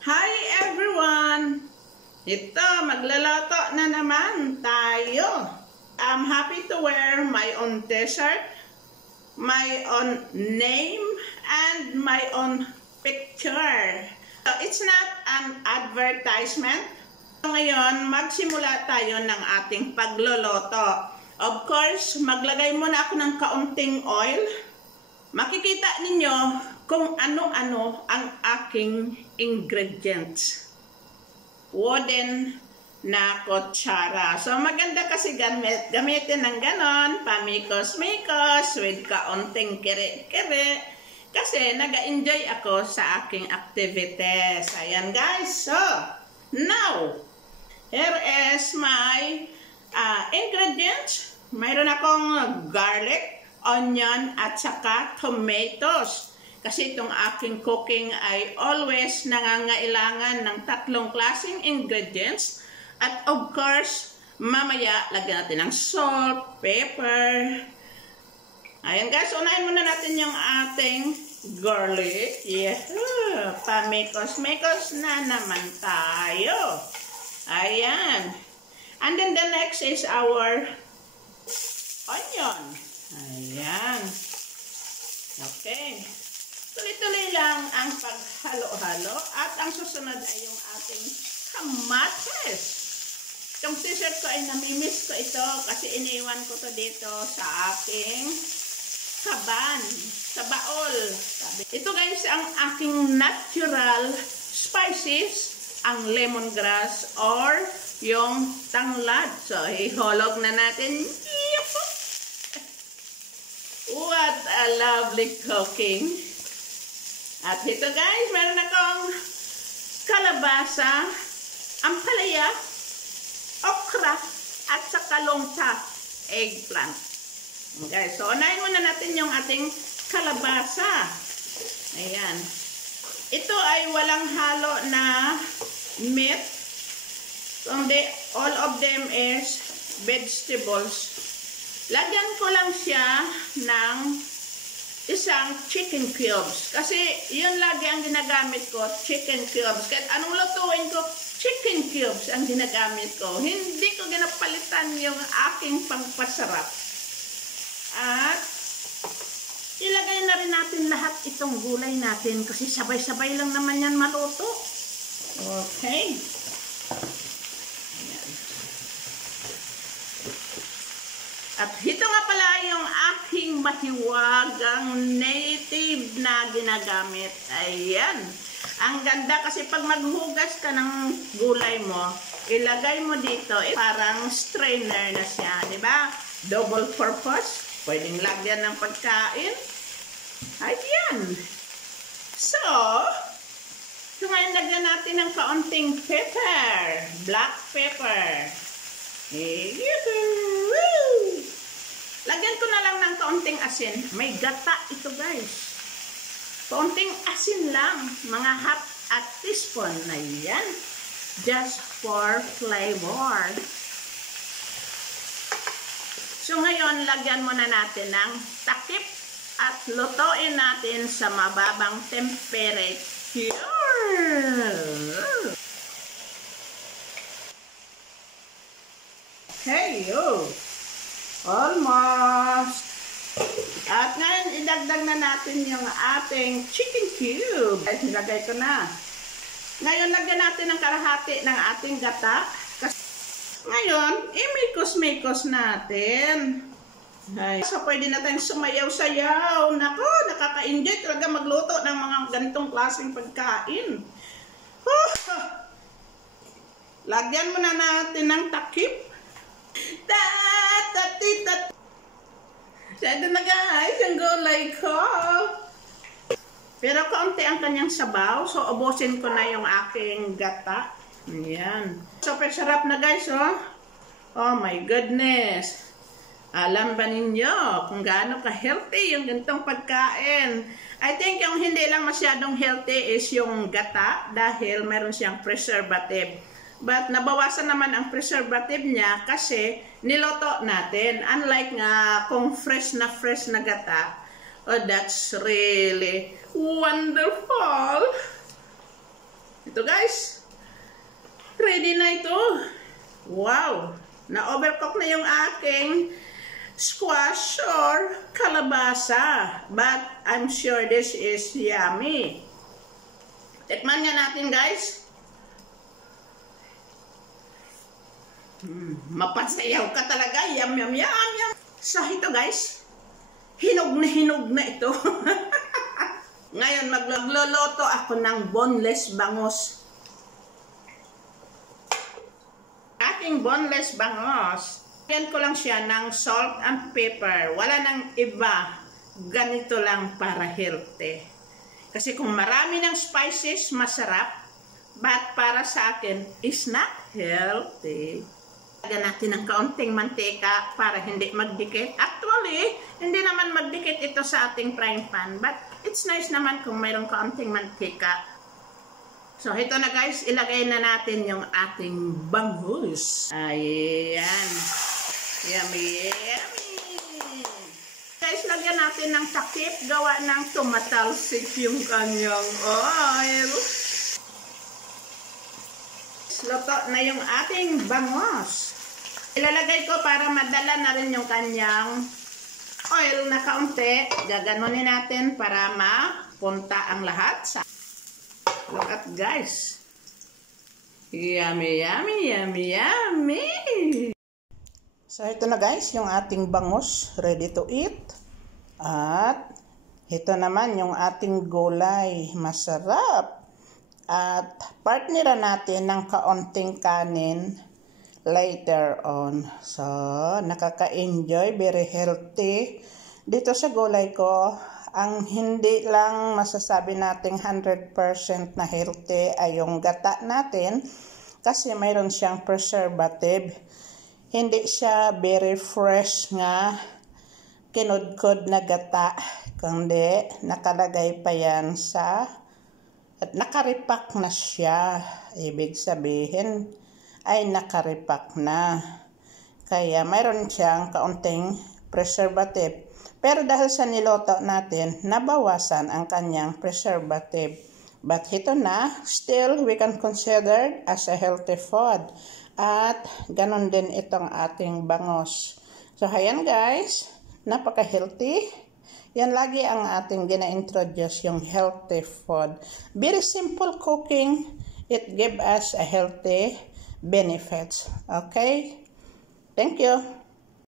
Hi everyone! Ito, maglalato na naman tayo. I'm happy to wear my own t-shirt, my own name, and my own picture. So, it's not an advertisement. Ngayon, magsimula tayo ng ating pagluluto. Of course, maglagay muna ako ng kaunting oil. Makikita ninyo kung ano-ano ang aking ingredients. Wooden na kutsara. So, maganda kasi gamitin ng ganon, pamikos-mikos, with kaunting kere-kere. Kasi nag-enjoy ako sa aking activities. Ayan guys. So, now, here is my ingredients. Mayroon akong garlic, onion, at saka tomatoes. Kasi itong aking cooking ay always nangangailangan ng tatlong klaseng ingredients. At of course, mamaya lagyan natin ng salt, pepper. Ayan guys, unahin muna natin yung ating garlic. Yeah. Pamikos-mikos na naman tayo. Ayan. And then the next is our onion. Ayan. Okay. Tuloy-tuloy lang ang paghalo-halo. At ang susunod ay yung ating kamatis. Itong t-shirt ko ay namimiss ko ito kasi iniwan ko to dito sa aking kaban, sa baol. Ito guys ang aking natural spices, ang lemongrass or yung tanglad. So, ihulog na natin. What a lovely cooking. At ito guys, meron akong kalabasa, ampalaya, okra, at saka longta, eggplant. Okay, so unahin muna natin yung ating kalabasa. Ayan. Ito ay walang halo na meat. Kundi all of them is vegetables. Lagyan ko lang siya ng isang chicken cubes. Kasi yun lagi ang ginagamit ko, chicken cubes. Kahit anong lutuin ko, chicken cubes ang ginagamit ko. Hindi ko ginapalitan yung aking pangpasarap. At ilagay na rin natin lahat itong gulay natin kasi sabay-sabay lang naman yan maluto. Okay. Ayan. At ito nga pala yung aking mahiwagang native na ginagamit. Ayan. Ang ganda kasi pag maghugas ka ng gulay mo, ilagay mo dito, parang strainer na siya. Diba? Double purpose. Pwedeng lagyan ng pagkain. Ayan. So, ngayon lagyan natin ng kaunting pepper. Black pepper. Lagyan ko na lang ng kaunting asin. May gata ito guys. Kaunting asin lang. Mga half a teaspoon. Ayan. Just for flavor. So ngayon, lagyan muna natin ng takip at lutuin natin sa mababang temperature. Okay, almost. At ngayon, idagdag na natin yung ating chicken cube. Ay, nilagay ko na. Ngayon, lagyan natin ng kalahati ng ating gata. Ngayon, imikos-mikos natin. Ay, so, pwede na tayong sumayaw-sayaw. Nako, nakaka-enjoy talaga magluto ng mga ganitong klaseng pagkain. Lagyan muna natin ng takip. Ta-ta-ti-ta. Siyado na guys, ang gulay ko. Pero kaunti ang kanyang sabaw. So, ubusin ko na yung aking gata. Ayan. Super sarap na guys, oh. Oh my goodness. Alam ba ninyo kung gaano ka-healthy yung ganitong pagkain? I think yung hindi lang masyadong healthy is yung gata dahil meron siyang preservative. But nabawasan naman ang preservative niya kasi niloto natin. Unlike nga kung fresh na gata. Oh, that's really wonderful. Ito guys, ready na ito. Wow! Na-overcook na yung aking squash or kalabasa. But I'm sure this is yummy. Tikman nga natin guys. Mapasayaw ka talaga. Yum, yum, yum, yum. So ito guys, hinog na ito. Ngayon magluluto ako ng boneless bangus. Ating boneless bangus, lagyan ko lang siya ng salt and pepper. Wala nang iba. Ganito lang para healthy. Kasi kung marami ng spices, masarap. But para sa akin, is not healthy. Lagyan natin ng kaunting mantika para hindi magdikit. Actually, hindi naman magdikit ito sa ating frying pan. But it's nice naman kung mayroong kaunting mantika. So, ito na guys, ilagay na natin yung ating bangus. Ayan. Yummy, yummy. Guys, lagyan natin ng takip. Gawa ng tumatalsik yung kanyang oil. Luto na yung ating bangus. Ilalagay ko para madala na rin yung kanyang oil na kaunti. Gaganunin natin para mapunta ang lahat sa... Look at guys. Yummy, yummy, yummy, yummy. So ito na guys, yung ating bangus ready to eat. At ito naman yung ating gulay, masarap. At partneran natin ng kaunting kanin later on. So nakaka-enjoy, very healthy. Dito sa gulay ko, ang hindi lang masasabi nating 100% na healthy ay yung gata natin kasi mayroon siyang preservative. Hindi siya very fresh nga kinudkod na gata, kundi nakalagay pa yan sa at nakaripak na siya. Ibig sabihin ay nakaripak na. Kaya mayroon siyang kaunting preservative. Pero dahil sa niloto natin, nabawasan ang kanyang preservative. But ito na, still we can consider as a healthy food. At ganon din itong ating bangus. So ayan guys, napaka-healthy. Yan lagi ang ating gina-introduce, yung healthy food. Very simple cooking. It gives us a healthy benefits. Okay? Thank you.